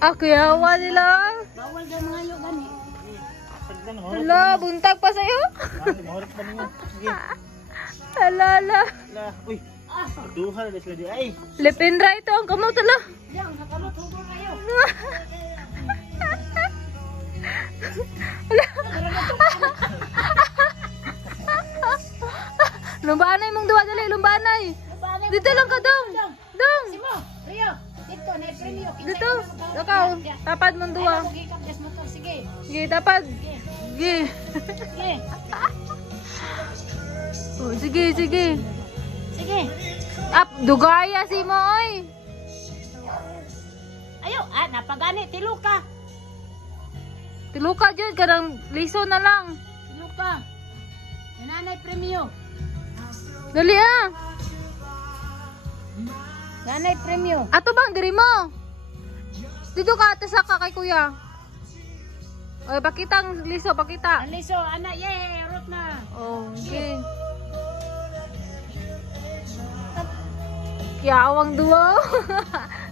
Ah, kuyawa nila. Bawal daw mga yo gani. Hala, buntag pa sa'yo. Mahorot pa niyo. Sige. Hala, hala. La, uy. Duha na sila di ay. Lipindra ito ang kamot, hala. Yang nakamot hubo kayo. Lumbanay mong duwa dali, lumbanay. Dito lang ka, Dong. Dong. Simo, Rio. Dito na premyo. Dito. Ikaw, tapad mong duwa. Sige. Sige, tapad. Sige. Sige. Oh, sige, sige. Sige. Up, dugaya si mo, oy. Ayo, napagani tiluka. Tiluka dyan, kadang liso na lang. Tiluka. Nanay premyo. Dali ah. Nanay premyo. Ato bang diri mo? Dito ka, atasa ka kay kuya. Oy, pakita ang liso, pakita. Aliso, anak, yay, rot na. Oh, okay. Yawang duwa.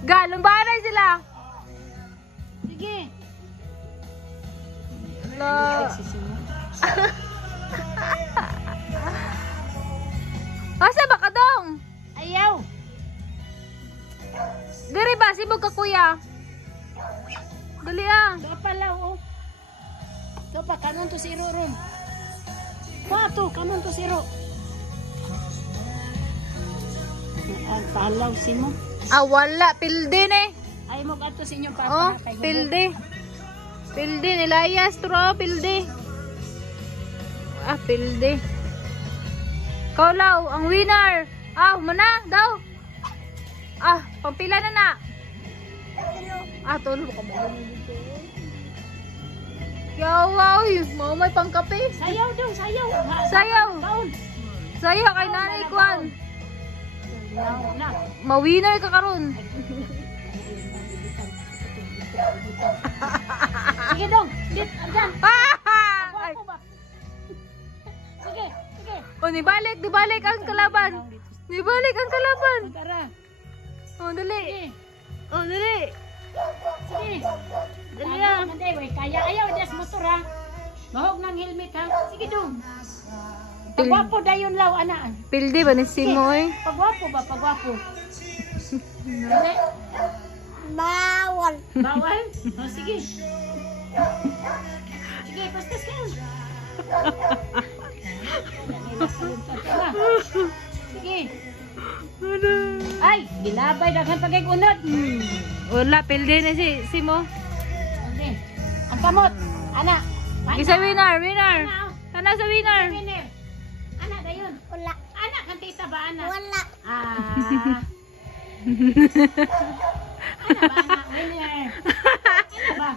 Galumbanay sila. Sige. La. Asa ba ka, Dong? Ayaw. Diri ba, sibog ka kuya? Dali ah. Doon pa lang, oh. Doon pa, kanon to si Iro ron. Pato, kanon to si Iro. Palaw si mo. Ah, wala. Pilde ne. Ay mo kato sa inyong papa. Oh, pilde. Pilde, nilayas. Turo, pilde. Ah, pilde. Kaulaw, ang winner. Ah, mana daw. Ah, pampila na na. Ah, tulog ka ba? Yawaw, mau may pangkape. Sayaw daw, sayaw. Sayaw. Baon. Sayaw kay nanay Kwan. Na. Mawinner ka karon. Sige dong. Dit, andyan. Ay. Ako ba? Sige, sige. O, nibalik ang kalaban. Nibalik ang kalaban. Tara. O, dali. Sige. O, dali. Sige. Dali ah. Manday, way. Kaya ayaw des motor ha. Mahog ng helmet ha. Sige dong. Pagwapo dayon law ana. Pildi ba ni Simoy? Pagwapo ba? Pagwapo. Dali. Bawal. Bawal? Oh, sige. Sige, pastas ka. Sige. Ay, gilabay daghan pagay unod. Wala, pildi ni si Simo. Okay. Ang kamot. Ana. Isa winner. Ana. Kana sa winner. Winner. Ana dayon. Wala. Ana kan tita ba ana? Wala. Ah. Ana ba ana winner? Ana ba?